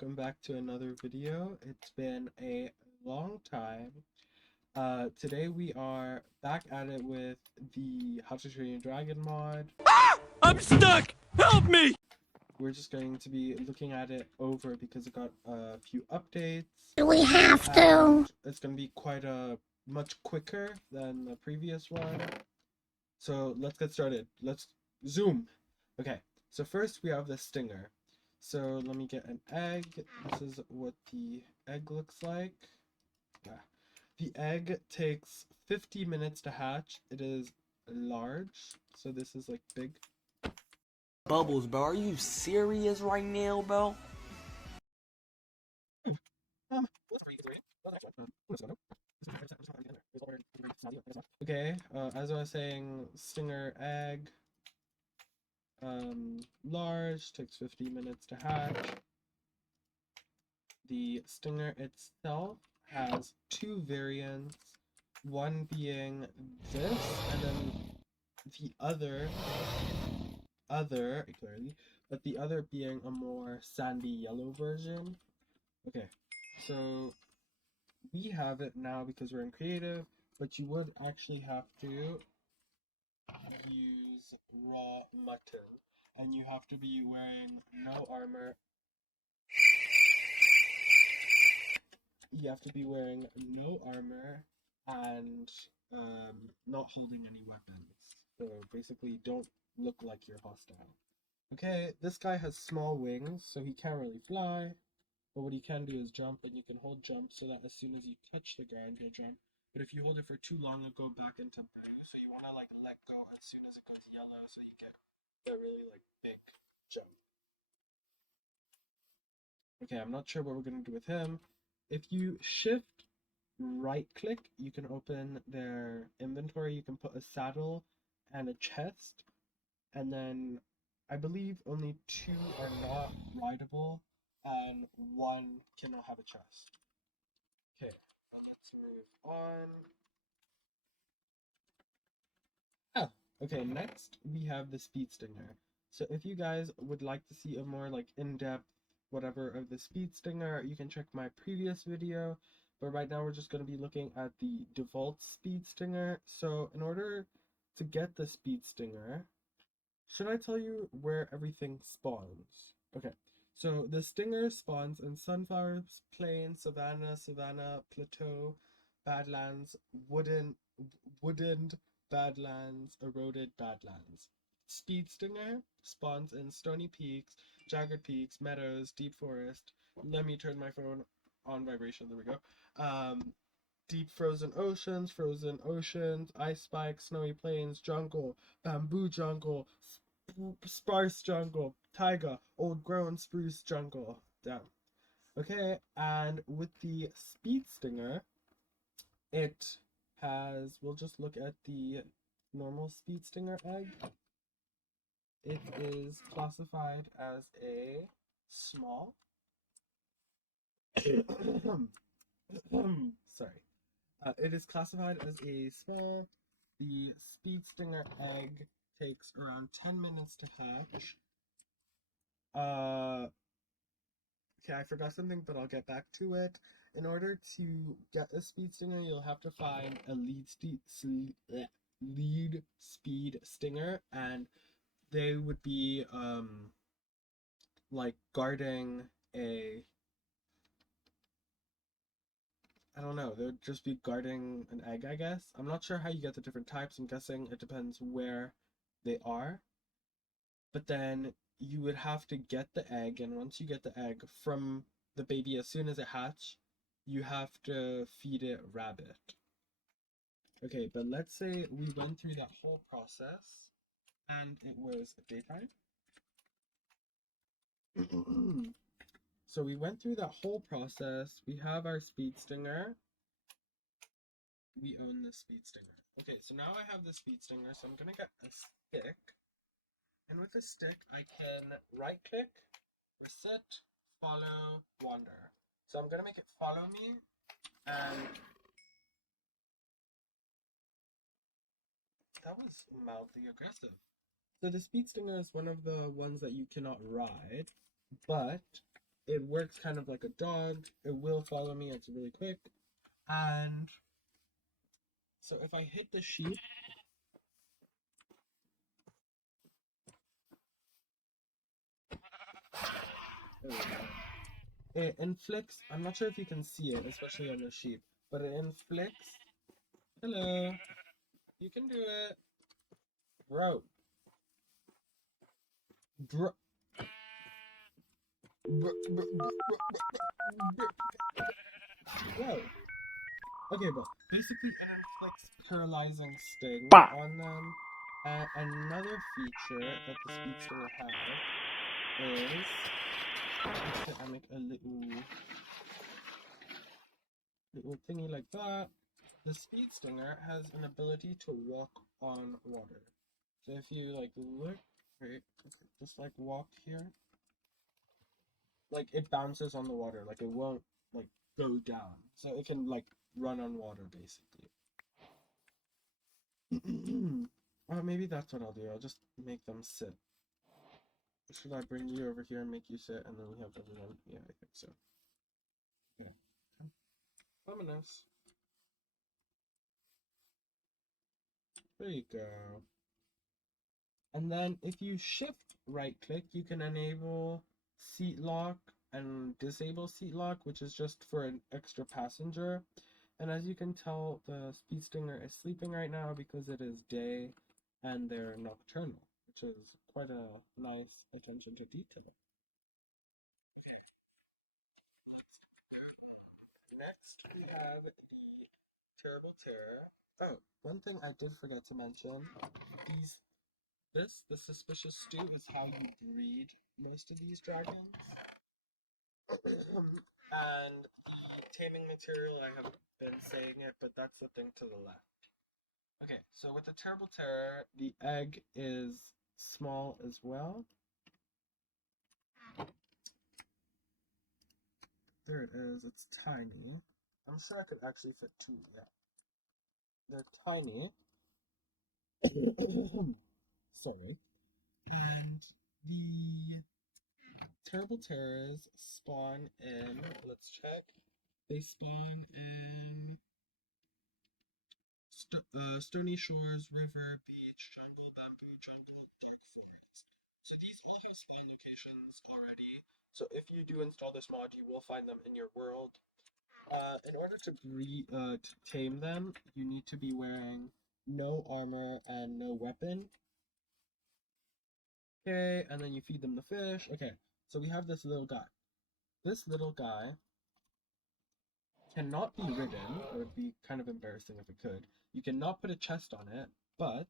welcome back to another video. It's been a long time. Today we are back at it with the How to Train Your Dragon mod. I'm stuck! Help me! We're just going to be looking at it over because it got a few updates. Do we have to? It's going to be much quicker than the previous one. So let's get started. Let's zoom. Okay, so first we have the stinger. So let me get an egg. This is what the egg looks like. The egg takes 50 minutes to hatch. It is large, so this is like big. Bubbles, bro. Are you serious right now, bro? Okay, as I was saying, stinger egg. Large, takes 50 minutes to hatch. The stinger itself has two variants, one being this, and then the other clearly, but the other being a more sandy yellow version. Okay, so we have it now because we're in creative, but you would actually have to use raw mutton, and you have to be wearing no armor. You have to be wearing no armor and not holding any weapons. So basically, don't look like you're hostile. Okay, this guy has small wings, so he can't really fly. But what he can do is jump, and you can hold jump so that as soon as you touch the ground, he'll jump. But if you hold it for too long, it'll go back into blue. So you want to like let go as soon as it goes yellow, so you get a really like big jump. Okay, I'm not sure what we're gonna do with him. If you shift right click, you can open their inventory. You can put a saddle and a chest, and then I believe only two are not rideable and one cannot have a chest. Okay, let's move on. Okay, next we have the speed stinger. So if you guys would like to see a more like in-depth whatever of the speed stinger, you can check my previous video. But right now we're just going to be looking at the default speed stinger. So in order to get the speed stinger, should I tell you where everything spawns? Okay, so the stinger spawns in sunflower, plain, savanna, plateau, badlands, wooded badlands, eroded badlands. Speed stinger spawns in stony peaks, jagged peaks, meadows, deep forest. Let me turn my phone on vibration. There we go. Deep frozen oceans, ice spikes, snowy plains, jungle, bamboo jungle, sparse jungle, taiga, old grown spruce jungle. Damn. Okay, and with the speed stinger, it has, we'll just look at the normal speed stinger egg. It is classified as a small. Sorry. It is classified as a small. The speed stinger egg takes around 10 minutes to hatch. Okay, I forgot something, but I'll get back to it. In order to get a speed stinger, you'll have to find a lead speed stinger, and they would be like guarding a, I don't know, they would just be guarding an egg, I guess. I'm not sure how you get the different types. I'm guessing it depends where they are. But then you would have to get the egg, and once you get the egg from the baby, as soon as it hatch, you have to feed it rabbit. Okay, but let's say we went through that whole process and it was daytime. So we went through that whole process. We have our speed stinger. We own the speed stinger. Okay, so now I have the speed stinger, so I'm gonna get a stick. And with the stick, I can right click, reset, follow, wander. So I'm gonna make it follow me, and that was mildly aggressive. So the speed stinger is one of the ones that you cannot ride, but it works kind of like a dog. It will follow me. It's really quick. And so if I hit the sheep, there we go. It inflicts, I'm not sure if you can see it, especially on the sheep, but it inflicts, hello, you can do it, bro, bro, bro, bro, bro, bro. Okay, but basically it inflicts paralyzing sting Bah! on them. Another feature that the speed stinger has is, I make a little thingy like that. The speed stinger has an ability to walk on water. So if you like look, wait, just like walk here, like it bounces on the water, like it won't like go down. So it can like run on water basically. Maybe that's what I'll do. I'll just make them sit. Should I bring you over here and make you sit, and then we have everyone? Yeah, I think so. Yeah. Luminous. There you go. And then if you shift right click, you can enable seat lock and disable seat lock, which is just for an extra passenger. And as you can tell, the speed stinger is sleeping right now because it is day and they're nocturnal, which is quite a nice attention to detail. Next, we have the Terrible Terror. Oh, one thing I did forget to mention, the Suspicious Stew is how you breed most of these dragons. And the taming material, I have been saying it, but that's the thing to the left. Okay, so with the Terrible Terror, the egg is small as well. There it is, it's tiny. I'm sure I could actually fit two, yeah. They're tiny. Sorry. And the Terrible Terrors spawn in, let's check. They spawn in Stony Shores, River, Beach, Jungle, Bamboo, Jungle, Dark Forest. So these all have spawn locations already. So if you do install this mod, you will find them in your world. In order to tame them, you need to be wearing no armor and no weapon. Okay, and then you feed them the fish. Okay, so we have this little guy. This little guy cannot be ridden. It would be kind of embarrassing if it could. You cannot put a chest on it, but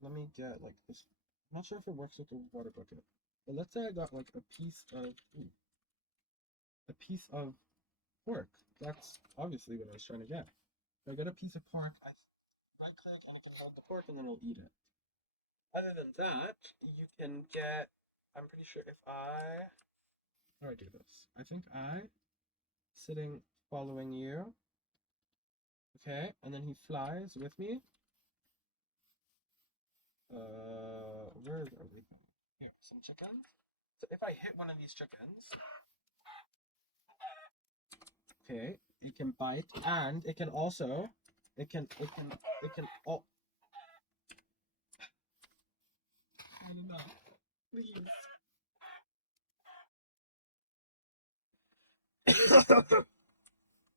let me get like this. I'm not sure if it works with the water bucket. But let's say I got like a piece of pork. That's obviously what I was trying to get. If I get a piece of pork, I right click and it can hold the pork and then we'll eat it. Other than that, you can get, I'm pretty sure if I, how do I do this? I think sitting following you. Okay, and then he flies with me. Where is everything? Here, some chickens. So if I hit one of these chickens, okay, it can bite, and it can also, oh, I don't know, please.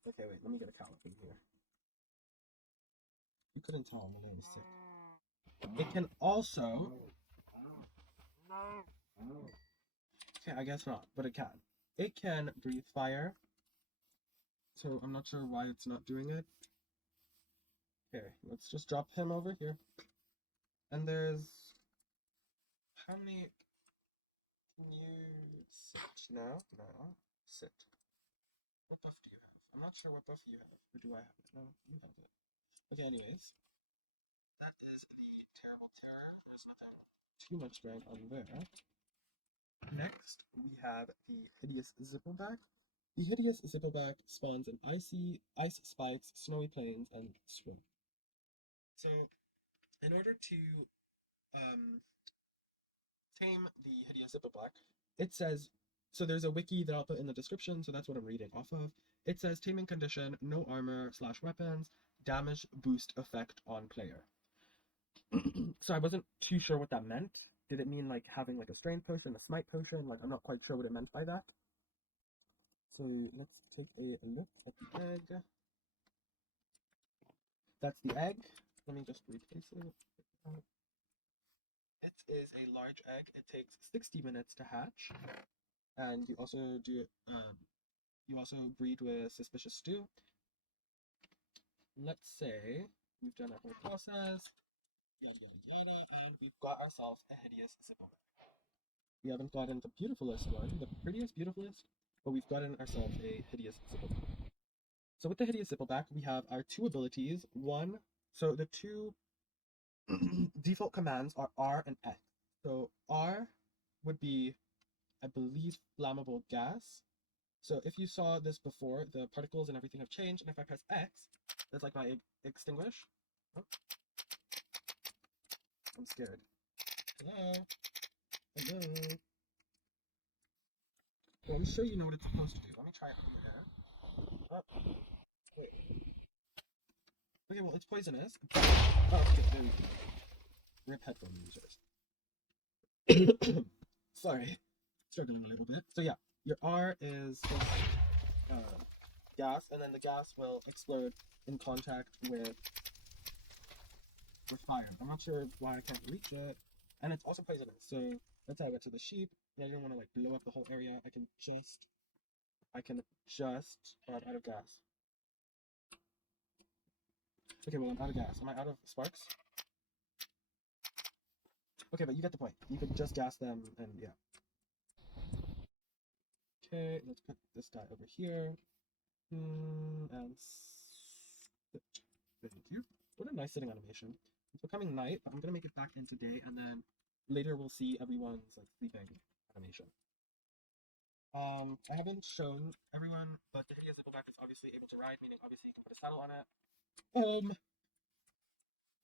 Okay, wait, let me get a cow in here. You couldn't tell my name is sick. It can also, okay, I guess not, but it can. It can breathe fire. So I'm not sure why it's not doing it. Okay, let's just drop him over here. And there's, how many, can you sit? No, sit. What buff do you have? I'm not sure what buff you have, or do I have it? No, you have it. Okay, anyways, that is the Terrible Terror. There's nothing too much going on there. Next, we have the Hideous Zippleback. The Hideous Zippleback spawns in ice spikes, snowy plains, and swamp. So, in order to tame the Hideous Zippleback, it says So there's a wiki that I'll put in the description, so that's what I'm reading off of. It says taming condition, no armor / weapons, damage boost effect on player. So I wasn't too sure what that meant. Did it mean like having like a strain potion, a smite potion? Like I'm not quite sure what it meant by that. So let's take a look at the egg. That's the egg. Let me just replace it. It is a large egg. It takes 60 minutes to hatch, and you also breed with suspicious stew. Let's say we've done our whole process, yada yada yada, and we've got ourselves a hideous zippleback. We haven't gotten the beautifulest one, the prettiest, beautifulest, but we've gotten ourselves a hideous zippleback. So with the hideous zippleback, we have our two abilities. So the two default commands are R and X. So R would be, I believe, flammable gas. So if you saw this before, the particles and everything have changed, and if I press X, that's like my extinguish. Oh. I'm scared. Hello? Hello? Well, I'm sure you know what it's supposed to do. Let me try it in the air. Oh, wait. Okay, well, it's poisonous. Oh, okay, there we go. Rip headphone users. Sorry. Struggling a little bit. So yeah, your R is just, gas, and then the gas will explode in contact with fire. I'm not sure why I can't reach it, and it's also poisonous. So that's how I went to the sheep. And I didn't want to like blow up the whole area. I can just. Oh, I'm out of gas. Okay, well I'm out of gas. Am I out of sparks? Okay, but you get the point. You could just gas them, and yeah. Okay, let's put this guy over here. And thank you. What a nice sitting animation. It's becoming night, but I'm gonna make it back into day, and then later we'll see everyone's like sleeping animation. I haven't shown everyone, but the Hideous Zippleback is obviously able to ride, meaning obviously you can put a saddle on it.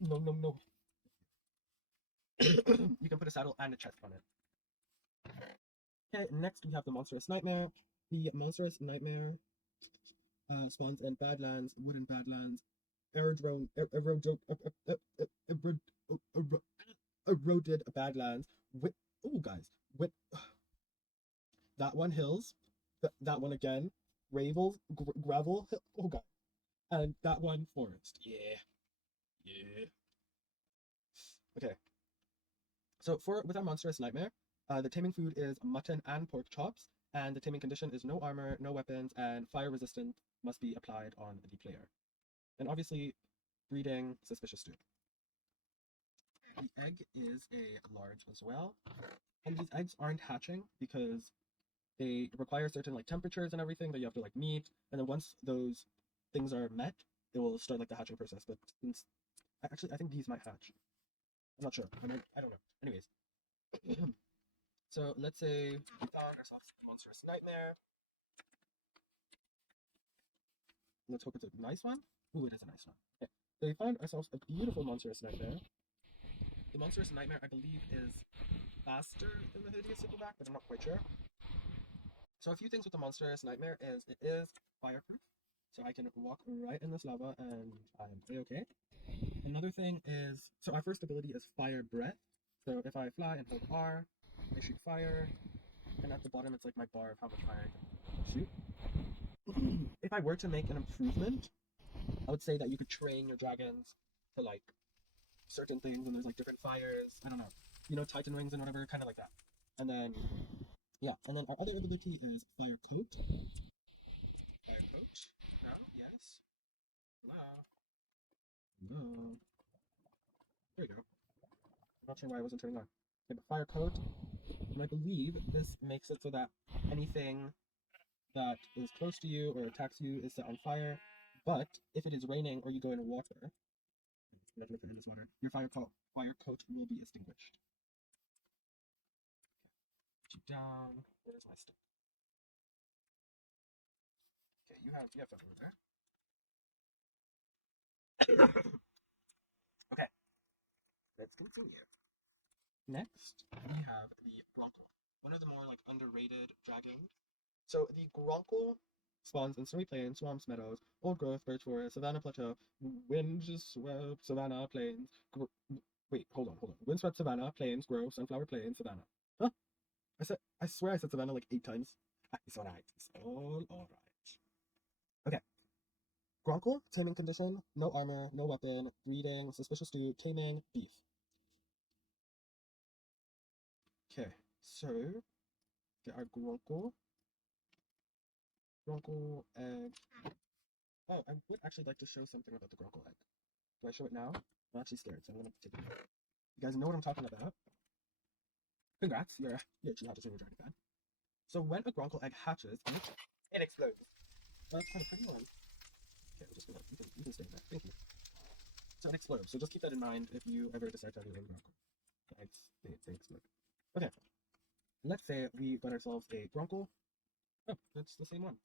No. You can put a saddle and a chest on it. Okay, next we have the Monstrous Nightmare. The Monstrous Nightmare spawns in Badlands, Wooden Badlands, eroded Badlands. With that one hills, that one again, gravel, oh god, and that one forest. Yeah. Okay. So with our Monstrous Nightmare, the taming food is mutton and pork chops, and the taming condition is no armor, no weapons, and fire resistant must be applied on the player. And obviously, breeding suspicious stew. The egg is a large as well, and these eggs aren't hatching because they require certain like temperatures and everything that you have to like meet, and then once those things are met, it will start like the hatching process. But since I think these might hatch. I'm not sure. I don't know. Anyways. So let's say we found ourselves a Monstrous Nightmare. Let's hope it's a nice one. Ooh, it is a nice one. Okay. So we found ourselves a beautiful Monstrous Nightmare. The Monstrous Nightmare, I believe, is faster than the Hideous Zippleback, but I'm not quite sure. So a few things with the Monstrous Nightmare is it is fireproof. So I can walk right in this lava and I'm okay. Another thing is, so our first ability is Fire Breath. So if I fly and hold R, I shoot fire, and at the bottom it's like my bar of how much fire I can shoot. If I were to make an improvement, I would say that you could train your dragons to like certain things, and there's like different fires. I don't know, Titan wings and whatever, kind of like that. And then, yeah, and then our other ability is Fire Coat. Fire Coat. No, yes. Hello. No. There you go. I'm not sure why I wasn't turning on. Okay, but Fire Coat, and I believe this makes it so that anything that is close to you or attacks you is set on fire. But if it is raining or you go in water, in this water, your fire coat will be extinguished. Put you down. Where's my stick? Okay, you have that over there. Okay, let's continue. Next, we have the Gronckle. one of the more like underrated dragons. So the Gronckle spawns in snowy plains, swamps, meadows, old growth, birch forest, savanna plateau, windswept savanna, plains. Wait, hold on. Windswept savanna, plains, grove, sunflower plains, savanna. Huh? I swear I said savanna like 8 times. It's alright. It's all alright. Okay. Gronckle, taming condition, no armor, no weapon, breeding, suspicious stew, taming, beef. Okay, so get our Gronckle egg. Oh, I would actually like to show something about the Gronckle egg. Do I show it now? I'm actually scared, so I'm gonna take it out. You guys know what I'm talking about. Congrats, you actually have to show your dragon fan. So when a Gronckle egg hatches, it explodes. Well, that's kind of pretty one. Okay, I'm just gonna, you can stay there. Thank you. So it explodes. So just keep that in mind if you ever decide to have your own Gronckle. They explode. Okay. Let's say we got ourselves a Gronckle. Oh, that's the same one.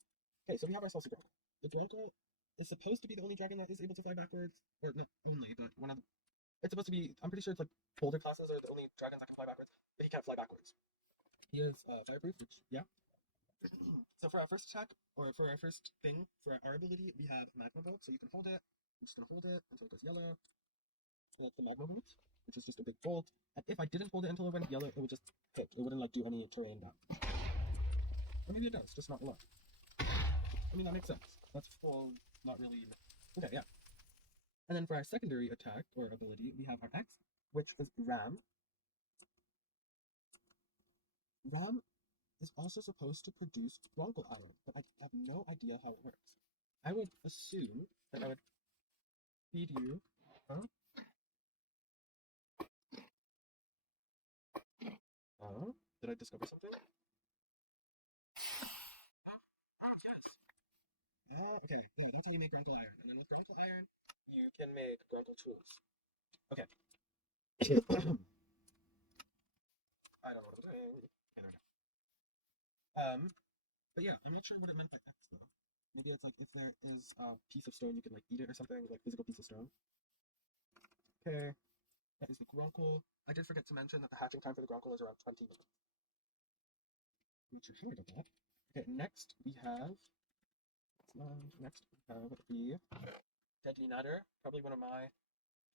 Okay, so we have ourselves a Gronckle. The Gronckle is supposed to be the only dragon that is able to fly backwards. Or not only, but one of the... It's supposed to be... I'm pretty sure it's like boulder classes are the only dragons that can fly backwards. But he can't fly backwards. He is fireproof, which, yeah. So for our first attack, or for our first thing, for our ability, we have Magma Bolt. So you can hold it. I'm just going to hold it until it goes yellow. So that's the Magma Bolt, which is just a big bolt. And if I didn't hold it until it went yellow, it would just hit. It wouldn't like do any terrain damage. Or maybe it does, just not a lot. I mean, that makes sense. That's full, not really... Okay, yeah. And then for our secondary attack, or ability, we have our X, which is Ram. Ram is also supposed to produce Gronckle iron, but I have no idea how it works. I would assume that I would feed you... Huh? Did I discover something? Yes! Okay, yeah, that's how you make Gronckle iron. And then with Gronckle iron, you can make Gronckle tools. Okay. I don't know what I'm doing. Okay, there we go. But yeah, I'm not sure what it meant by X though. Maybe it's like if there is a piece of stone, you can like eat it or something, like physical piece of stone. Okay, that is the Gronckle. I did forget to mention that the hatching time for the Gronckle is around 20 minutes. I'm not too sure about that. Okay, next we have the Deadly Nadder, probably one of my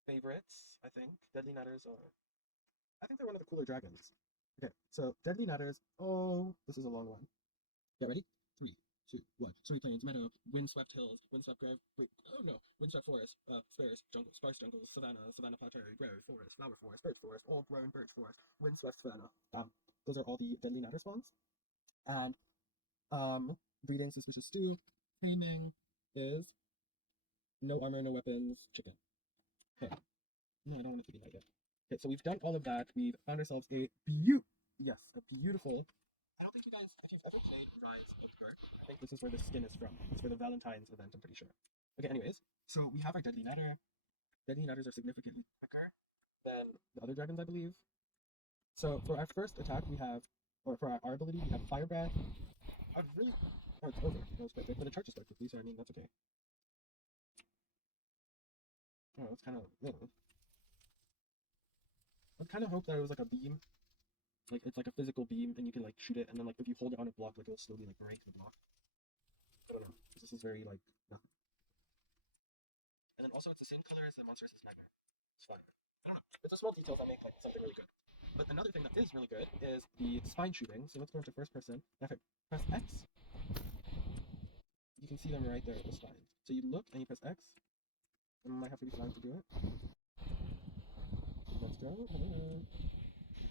favorites. I think Deadly Nadders are. I think they're one of the cooler dragons. Okay, so Deadly Nadders. Oh, this is a long one. Get ready? 3, 2, 1. Snowy plains, meadow, windswept hills, windswept grove. Wait, oh no, windswept forest, sparse jungle, sparse jungles, savanna plateau, grove, forest, flower forest, birch forest, old grown birch forest, windswept savanna. Those are all the Deadly Nadder spawns. And breeding suspicious stew, taming is no armor, no weapons, chicken. Okay. No, I don't want it to be like that. Okay, so we've done all of that. We've found ourselves a beautiful. I don't think you guys, if you've ever played Rise of Berk, I think this is where the skin is from. It's for the Valentine's event, I'm pretty sure. Okay, anyways, so we have our Deadly Nadder. Deadly Nadders are significantly quicker than the other dragons, I believe. So for our first attack, we have, or for our ability, we have Fire Breath. Oh, it's over. That was quite quick, but it charges quite quickly, so I mean, that's okay. Oh, it's kind of... I kind of hope that it was like a beam. Like, it's like a physical beam, and you can, like, shoot it, and then, like, if you hold it on a block, like, it'll slowly, like, break the block. I don't know. This is very, like, nothing. And then also, it's the same color as the Monstrous Nightmare. It's fun. I don't know. It's a small details that make, like, something really good. But another thing that is really good is the spine shooting. So let's go into first person. If I press X, you can see them right there at the spine. So you look, and you press X. I might have to be flying to do it. Let's go. Oh,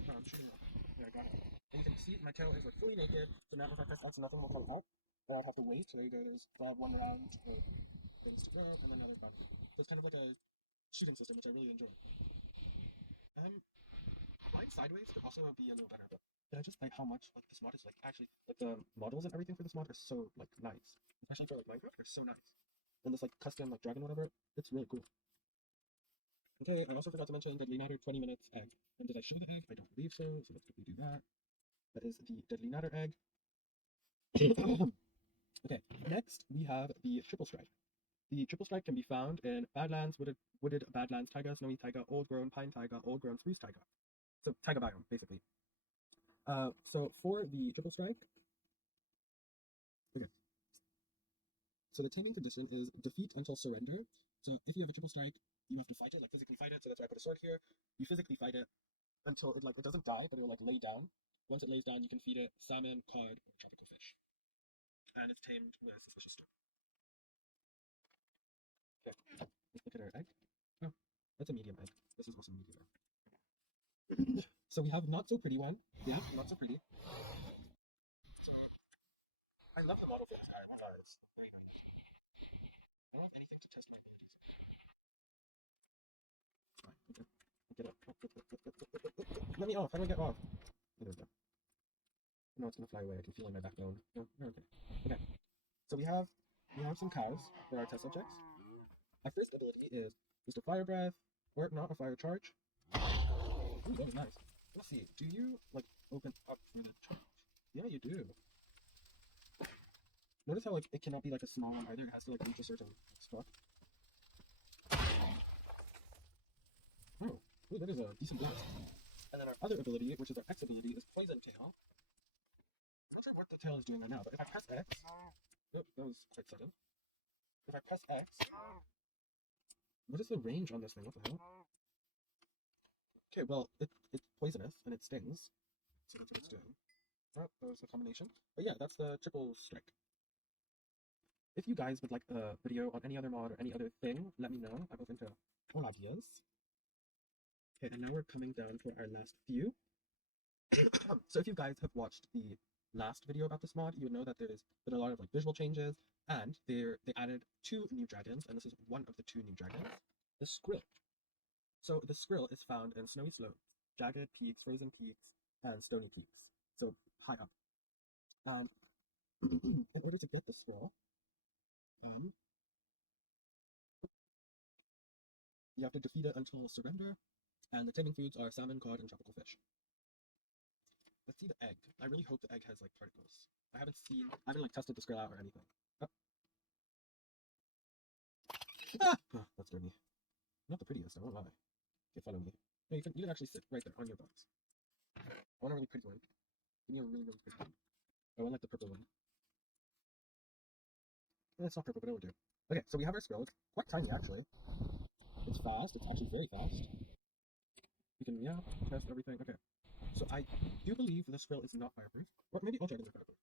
I'm shooting up. There, I got it. And you can see my tail is like fully naked, so now if I press X, nothing will come out. Then I'd have to wait. There you go, there's one round of things to go, and then another round. So it's kind of like a shooting system, which I really enjoy. Flying sideways could also be a little better, but I just like how much like this mod is like actually like the models and everything for this mod are so like nice. Especially for like Minecraft, they're so nice. And this like custom like dragon whatever, it's really cool. Okay, I also forgot to mention Deadly Nadder 20 minutes egg. And did I show the egg? I don't believe so, so let's quickly do that. That is the Deadly Nadder egg. Okay, next we have the Triple Strike. The Triple Strike can be found in Badlands, wooded Badlands Taiga, Snowy Taiga, Old Grown Pine Taiga, Old Grown Spruce Taiga. So Taiga biome, basically. So for the triple strike, okay. So the taming condition is defeat until surrender. So if you have a triple strike, you have to fight it, like physically fight it. So that's why I put a sword here. You physically fight it until it doesn't die, but it'll like lay down. Once it lays down, you can feed it salmon, cod, or tropical fish, and it's tamed with suspicious stone. Okay, let's look at our egg. Oh, that's a medium egg. This is also medium. So we have not so pretty one. Yeah, not so pretty. So I love the model for this guy. One guy is very nice. I don't have anything to test my abilities. Fine, okay. Get up. Let me off. How do I get off? There we go. No, it's gonna fly away. I can feel it in my backbone. No, no, okay. Okay. So we have some cows for our test subjects. Our first ability is just a fire breath, or not a fire charge. Ooh, that was nice. Let's see. Do you like open up for the charge? Yeah, you do. Notice how like it cannot be like a small one either. It has to like reach a certain spot. Oh, ooh, that is a decent bonus. And then our other ability, which is our X ability, is Poison Tail. I'm not sure what the tail is doing right now, but if I press X, oh, that was quite sudden. If I press X, what is the range on this thing? What the hell? Okay, well, it's poisonous and it stings, so that's what it's doing. Oh, that was a combination. But yeah, that's the triple strike. If you guys would like a video on any other mod or any other thing, let me know. I'm open to all ideas. Okay, and now we're coming down to our last few. So if you guys have watched the last video about this mod, you would know that there's been a lot of like visual changes, and they added 2 new dragons, and this is one of the 2 new dragons, the Skrill. So the Skrill is found in snowy slopes, jagged peaks, frozen peaks, and stony peaks, so high up. And in order to get the Skrill, you have to defeat it until surrender, and the taming foods are salmon, cod, and tropical fish. Let's see the egg. I really hope the egg has like particles. I haven't like tested the Skrill out or anything. Oh. Ah! Oh, that's dirty. Not the prettiest, I won't lie. Okay, follow me. No, you can actually sit right there on your box. I want a really pretty one. Give me a really, really pretty one. I want like the purple one. It's not purple, but it will do. Okay, so we have our Skrill. It's quite tiny actually. It's fast. It's actually very fast. You can, yeah, test everything. Okay. So I do believe the Skrill is not fireproof. Or maybe all dragons are fireproof.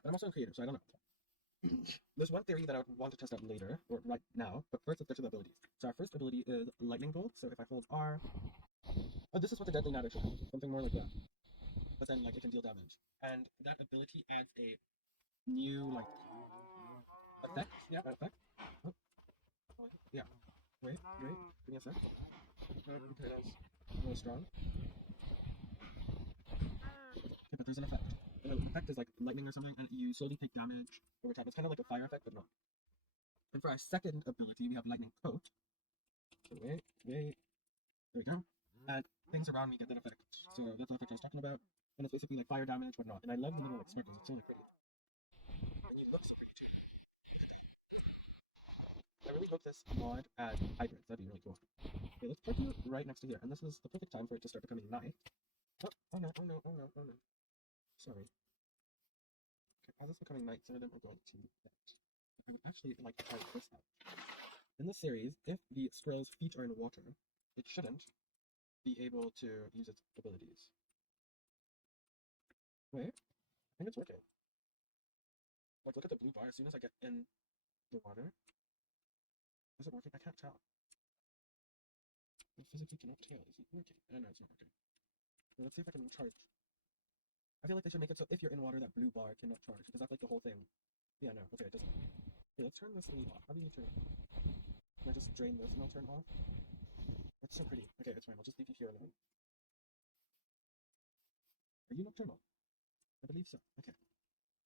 But I'm also a creator, so I don't know. There's one theory that I would want to test out later, or right now, but first let's get to the abilities. So our first ability is Lightning Bolt. So if I hold R, oh, this is what the Deadly Nadder should have, something more like that. But then like it can deal damage, and that ability adds a new like effect. Yeah, effect. Oh, yeah. Wait, give me a sec. Okay, that's really strong. Okay, but there's an effect. The effect is like lightning or something, and you slowly take damage over time. It's kind of like a fire effect, but not. And for our second ability, we have Lightning Coat. So wait. There we go. And things around me get that effect. So that's the effect I was talking about. And it's basically like fire damage, but not. And I love the little like sparkles. It's so like pretty. And you look so pretty too. I really hope this mod adds hybrids. That'd be really cool. Okay, let's put you right next to here. And this is the perfect time for it to start becoming night. Oh no. Sorry. Okay, as it's becoming night, some of them are going to bed. I would actually like to try this out. In this series, if the Skrill's feet are in water, it shouldn't be able to use its abilities. Wait, I think it's working. Like, look at the blue bar. As soon as I get in the water, is it working? I can't tell. I physically cannot tell. Is it working? Oh no, it's not working. Well, let's see if I can charge. I feel like they should make it so if you're in water, that blue bar cannot charge, because that's like the whole thing. Yeah, no, okay, it doesn't. Okay, let's turn this thing off. How do you turn it off? Can I just drain this and I'll turn off? It's so pretty. Okay, it's fine. I'll just leave you here alone. Are you nocturnal? I believe so. Okay.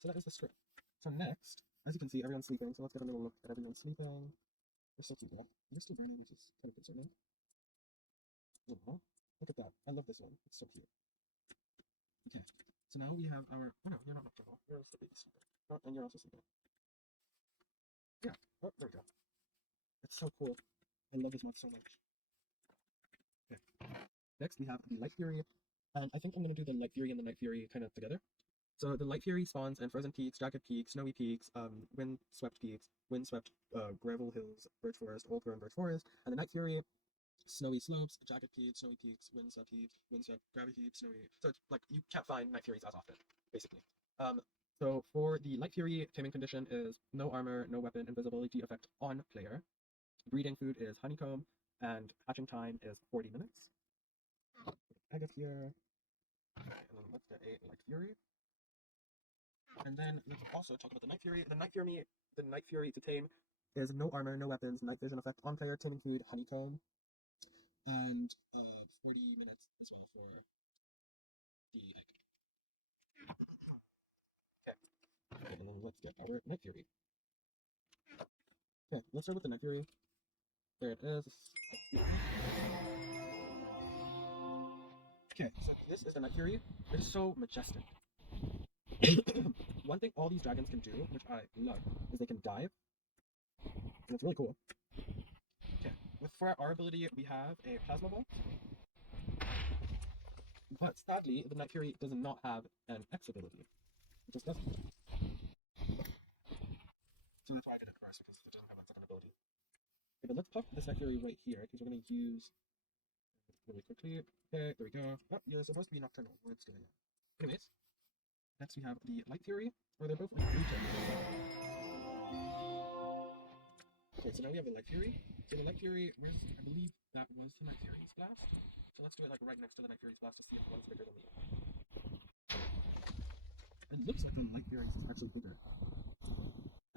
So that is the script. So next, as you can see, everyone's sleeping, so let's get a little look at everyone sleeping. We're still too dark. We're still burning, which is kind of concerning. Oh, look at that. I love this one. It's so cute. Okay. So now we have our... Oh no, you're not nocturnal. You're also sleeping. Oh, and you're also sleeping. Yeah. Oh, there we go. It's so cool. I love this mod so much. Okay. Next, we have the Light Fury. And I think I'm going to do the Light Fury and the Night Fury kind of together. So the Light Fury spawns in frozen peaks, jagged peaks, snowy peaks, wind-swept peaks, wind-swept gravel hills, birch forest, old-grown birch forest, and the Night Fury, snowy slopes, jagged peaks, snowy peaks, wind-swept heaps, wind-swept gravel heaps, snowy. So it's like you can't find Night Furies as often, basically. So for the Light Fury, taming condition is no armor, no weapon, invisibility effect on player. Breeding food is honeycomb, and hatching time is 40 minutes. I get here. Okay, and then let's get a Light Fury. And then let's also talk about the Night Fury. The Night Fury to tame is no armor, no weapons, night vision effect on player, taming food, honeycomb, and 40 minutes as well for the egg. Okay, and then let's get our Night Fury. Okay, let's start with the Night Fury. There it is. Okay, so this is the Night Fury. It's so majestic. One thing all these dragons can do, which I love, is they can dive. And it's really cool. Okay, for our ability, we have a Plasma Ball. But sadly, the Night Fury does not have an X ability. It just doesn't. So that's why I did it first, because it doesn't have a second ability. Okay, but let's pop this Night Fury right here, because we're going to use really quickly. Okay, there we go. Oh, you're supposed to be nocturnal. Why it's doing that. Anyways, next we have the Light Fury, or they're both like regen. Okay, so now we have the Light Fury. So the Light Fury, I believe that was the Night Fury's blast. So let's do it like right next to the Night Fury's blast to see if one's bigger than the other. And it looks like the Light Fury's is actually bigger.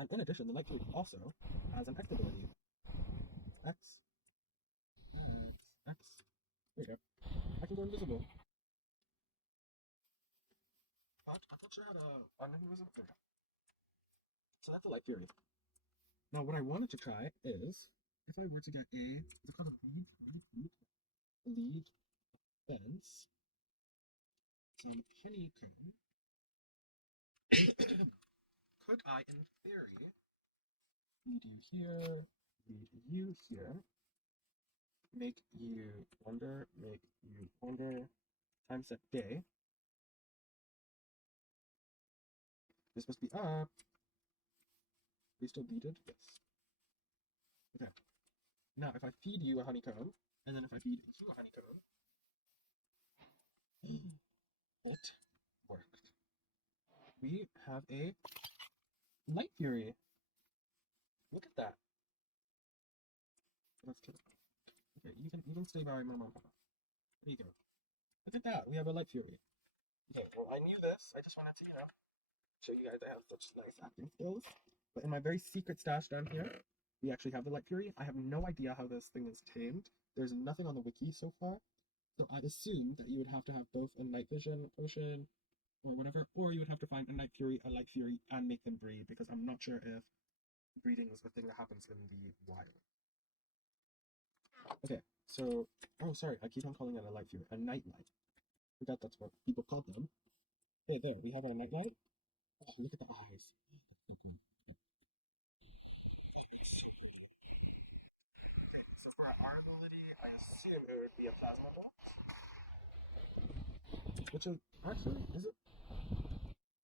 And in addition, the Light Fury also has an X ability. X. There you go. I can go invisible. But I thought you had an invisible. There we go. So that's the Light Fury. Now, what I wanted to try is if I were to get a lead fence, some honeycomb. Could I, in theory, lead you here, lead you here, make you wander, time set day. This must be up. We still needed? Yes. Okay. Now, if I feed you a honeycomb, and then if I feed you a honeycomb, it worked. We have a Light Fury. Look at that. Let's kill it. Okay, you can stay by my mom. There you go. Look at that. We have a Light Fury. Okay, well, I knew this. I just wanted to, show you guys I have such nice acting skills. But in my very secret stash down here, we actually have the Light Fury. I have no idea how this thing is tamed. There's nothing on the wiki so far. So I'd assume that you would have to have both a night vision potion or whatever, or you would have to find a Night Fury, a Light Fury, and make them breed, because I'm not sure if breeding is a thing that happens in the wild. Okay, so, oh sorry, I keep on calling it a Light Fury, a Nightlight. I forgot that's what people called them. Hey, there, we have a Nightlight. Oh, look at the eyes. So for our ability, I assume it would be a Plasma Ball. Which is, actually, is it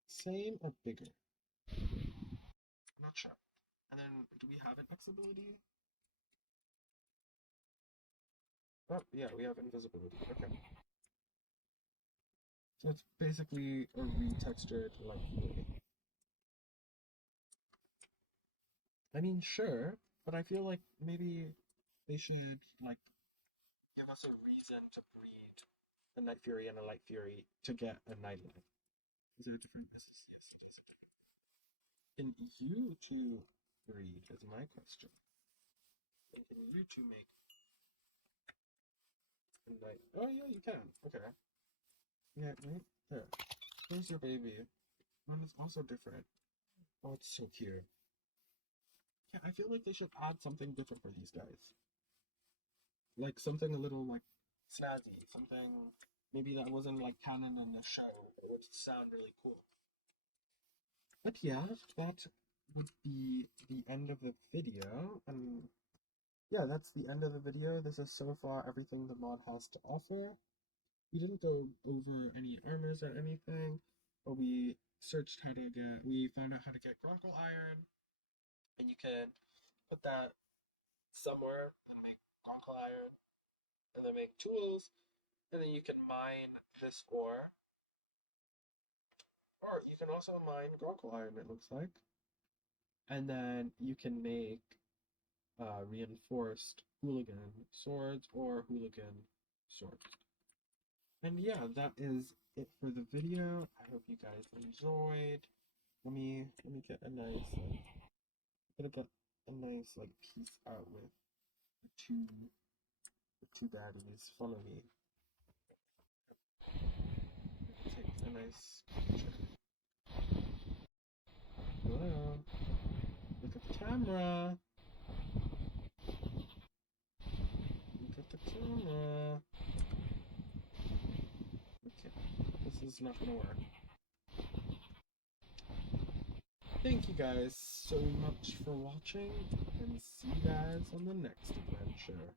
same or bigger? Not sure. And then, do we have an X ability? Oh, yeah, we have invisibility. Okay. So it's basically a retextured Light Fury. I mean, sure, but I feel like maybe they should, like, give us a reason to breed a Night Fury and a Light Fury to get a Nightlight. Is it a different? Yes, it is a different. Can you two breed is my question. And can you two make a night? Oh yeah, you can. Okay. Yeah, right there. Here's your baby. One is also different. Oh, it's so cute. Yeah, I feel like they should add something different for these guys. Like something a little like snazzy, something maybe that wasn't like canon in the show, but would sound really cool. But yeah, that would be the end of the video, and yeah, that's the end of the video. This is so far everything the mod has to offer. we didn't go over any armors or anything, but we searched how to get, we found out how to get Gronckle iron, and you can put that somewhere and make Gronckle iron, and then make tools, and then you can mine this ore, or you can also mine Gronckle iron, it looks like, and then you can make reinforced hooligan swords or hooligan swords. And yeah, that is it for the video. I hope you guys enjoyed. Let me get a nice like piece out with the two baddies. Follow me. Take a nice picture. Hello. Look at the camera. Look at the camera. Okay, this is not gonna work. Thank you guys so much for watching, and see you guys on the next adventure.